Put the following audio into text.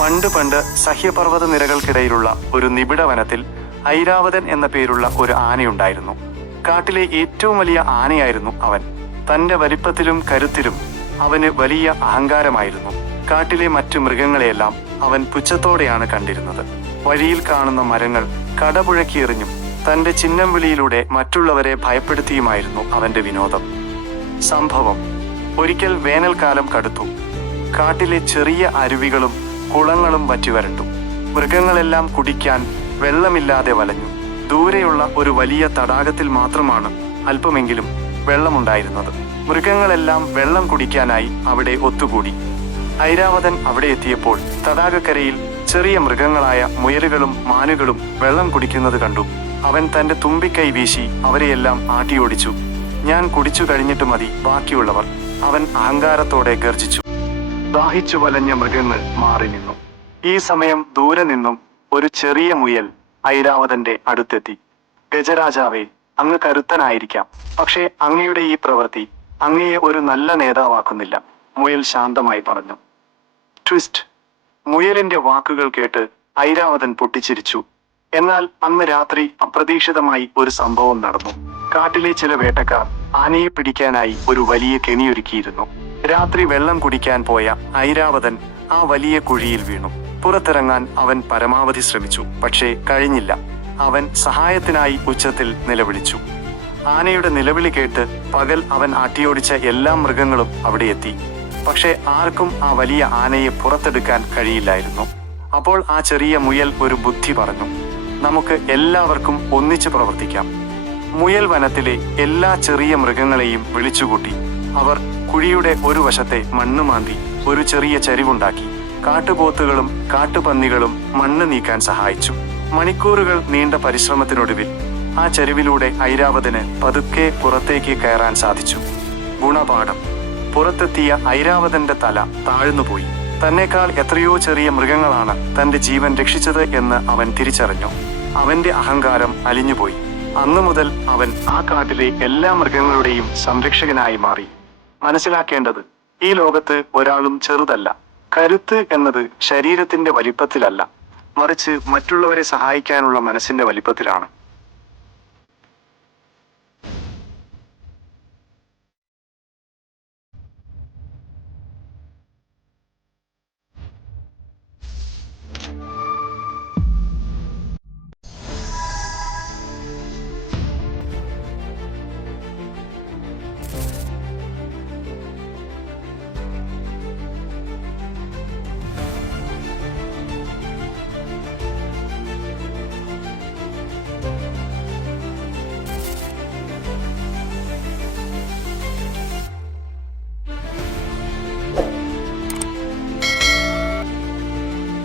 പണ്ട് പണ്ട് സഹ്യപർവത നിരകൾക്കിടയിലുള്ള ഒരു നിബിഡ വനത്തിൽ ഐരാവതൻ എന്ന പേരുള്ള ഒരു ആനയുണ്ടായിരുന്നു. കാട്ടിലെ ഏറ്റവും വലിയ ആനയായിരുന്നു അവൻ. തന്റെ വലിപ്പത്തിലും കരുത്തിലും അവന് വലിയ അഹങ്കാരമായിരുന്നു. കാട്ടിലെ മറ്റു മൃഗങ്ങളെയെല്ലാം അവൻ പുച്ഛത്തോടെയാണ് കണ്ടിരുന്നത്. വഴിയിൽ കാണുന്ന മരങ്ങൾ കടപുഴക്കിയെറിഞ്ഞും തന്റെ ചിഹ്നം വിളിയിലൂടെ മറ്റുള്ളവരെ ഭയപ്പെടുത്തിയുമായിരുന്നു അവന്റെ വിനോദം. സംഭവം ഒരിക്കൽ വേനൽക്കാലം കടുത്തു. കാട്ടിലെ ചെറിയ അരുവികളും കുളങ്ങളും വറ്റിവരണ്ടു മൃഗങ്ങളെല്ലാം കുടിക്കാൻ വെള്ളമില്ലാതെ വലഞ്ഞു. ദൂരെയുള്ള ഒരു വലിയ തടാകത്തിൽ മാത്രമാണ് അല്പമെങ്കിലും വെള്ളമുണ്ടായിരുന്നത്. മൃഗങ്ങളെല്ലാം വെള്ളം കുടിക്കാനായി അവിടെ ഒത്തുകൂടി. ഐരാവതൻ അവിടെ എത്തിയപ്പോൾ തടാകക്കരയിൽ ചെറിയ മൃഗങ്ങളായ മുയലുകളും മാനുകളും വെള്ളം കുടിക്കുന്നത് കണ്ടു. അവൻ തന്റെ തുമ്പിക്കൈ വീശി അവരെയെല്ലാം ആട്ടിയോടിച്ചു. ഞാൻ കുടിച്ചു കഴിഞ്ഞിട്ട് മതി ബാക്കിയുള്ളവർ അവൻ അഹങ്കാരത്തോടെ ഗർജിച്ചു. ദാഹിച്ചു വലഞ്ഞ മൃഗങ്ങൾ മാറി നിന്നു. ഈ സമയം ദൂരെ നിന്നും ഒരു ചെറിയ മുയൽ ഐരാവതന്റെ അടുത്തെത്തി. ഗജരാജാവേ അങ്ങ് കരുത്തനായിരിക്കാം. പക്ഷേ അങ്ങയുടെ ഈ പ്രവൃത്തി അങ്ങയെ ഒരു നല്ല നേതാവാക്കുന്നില്ല മുയൽ ശാന്തമായി പറഞ്ഞു. ട്വിസ്റ്റ് മുയലിന്റെ വാക്കുകൾ കേട്ട് ഐരാവതൻ പൊട്ടിച്ചിരിച്ചു. എന്നാൽ അന്ന് രാത്രി അപ്രതീക്ഷിതമായി ഒരു സംഭവം നടന്നു. കാട്ടിലെ ചില വേട്ടക്കാർ ആനയെ പിടിക്കാനായി ഒരു വലിയ കെണിയൊരുക്കിയിരുന്നു. രാത്രി വെള്ളം കുടിക്കാൻ പോയ ഐരാവതൻ ആ വലിയ കുഴിയിൽ വീണു. പുറത്തിറങ്ങാൻ അവൻ പരമാവധി ശ്രമിച്ചു പക്ഷേ കഴിഞ്ഞില്ല. അവൻ സഹായത്തിനായി ഉച്ചത്തിൽ നിലവിളിച്ചു. ആനയുടെ നിലവിളി കേട്ട് പകൽ അവൻ ആട്ടിയോടിച്ച എല്ലാ മൃഗങ്ങളും അവിടെ എത്തി. പക്ഷേ ആർക്കും ആ വലിയ ആനയെ പുറത്തെടുക്കാൻ കഴിയില്ലായിരുന്നു. അപ്പോൾ ആ ചെറിയ മുയൽ ഒരു ബുദ്ധി പറഞ്ഞു നമുക്ക് എല്ലാവർക്കും ഒന്നിച്ചു പ്രവർത്തിക്കാം. മുയൽ വനത്തിലെ എല്ലാ ചെറിയ മൃഗങ്ങളെയും വിളിച്ചുകൂട്ടി. അവർ കുഴിയുടെ ഒരു വശത്തെ മണ്ണ് മാന്തി ഒരു ചെറിയ ചരിവുണ്ടാക്കി. കാട്ടുപോത്തുകളും കാട്ടുപന്നികളും മണ്ണ് നീക്കാൻ സഹായിച്ചു. മണിക്കൂറുകൾ നീണ്ട പരിശ്രമത്തിനൊടുവിൽ ആ ചരിവിലൂടെ ഐരാവതിന് പതുക്കെ പുറത്തേക്ക് കയറാൻ സാധിച്ചു. ഗുണപാഠം. പുറത്തെത്തിയ ഐരാവതന്റെ തല താഴ്ന്നുപോയി. തന്നെക്കാൾ എത്രയോ ചെറിയ മൃഗങ്ങളാണ് തന്റെ ജീവൻ രക്ഷിച്ചത് എന്ന് അവൻ തിരിച്ചറിഞ്ഞു. അവന്റെ അഹങ്കാരം അലിഞ്ഞുപോയി. അന്നു മുതൽ അവൻ ആ കാട്ടിലെ എല്ലാ മൃഗങ്ങളുടെയും സംരക്ഷകനായി മാറി. മനസ്സിലാക്കേണ്ടത് ഈ ലോകത്ത് ഒരാളും ചെറുതല്ല. കരുത്ത് എന്നത് ശരീരത്തിന്റെ വലിപ്പത്തിലല്ല. മറിച്ച് മറ്റുള്ളവരെ സഹായിക്കാനുള്ള മനസ്സിന്റെ വലിപ്പത്തിലാണ്.